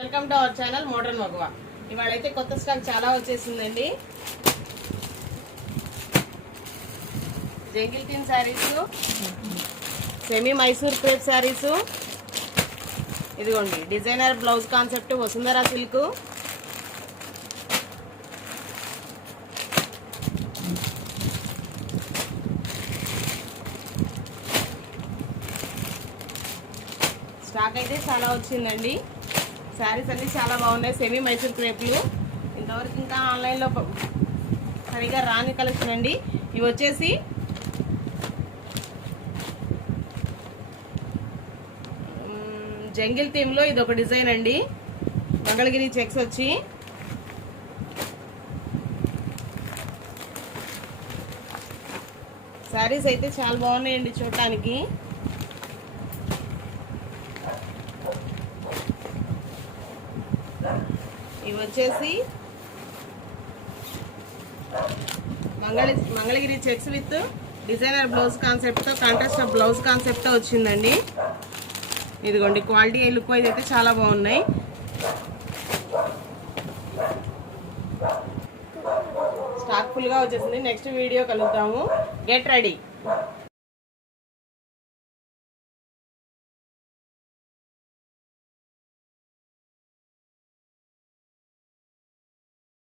Welcome to our channel modern మగువా. ఇవాళైతే కొత్త stock చాలా వచ్చేసిందండి. జంగిల్ టీన్ శారీస్, సెమీ మైసూర్ క్రేప్ శారీస్, ఇదిగోండి డిజైనర్ బ్లౌజ్ కాన్సెప్ట్ వసుంధరా సిల్క్, స్టాక్ అయితే చాలా వచ్చిందండి. శారీస్ అన్ని చాలా బాగున్నాయి. సెమీ మైసూర్ క్రేప్లు ఇంతవరకు ఇంకా ఆన్లైన్లో సరిగా రాని కలెక్షన్ అండి. ఇవి వచ్చేసి జంగిల్ థీమ్లో ఇది ఒక డిజైన్ అండి. మంగళగిరి చెక్స్ వచ్చి శారీస్ అయితే చాలా బాగున్నాయండి చూడటానికి. ఇవి వచ్చేసి Mangalagiri checks with designer blouse కాన్సెప్ట్తో, కాంట్రాస్ట్ బ్లౌజ్ కాన్సెప్ట్తో వచ్చిందండి. ఇదిగోండి క్వాలిటీ లుక్ వైజ్ అయితే చాలా బాగున్నాయి. స్టాక్ ఫుల్గా వచ్చేసింది. నెక్స్ట్ వీడియో కలుద్దాము. Get ready.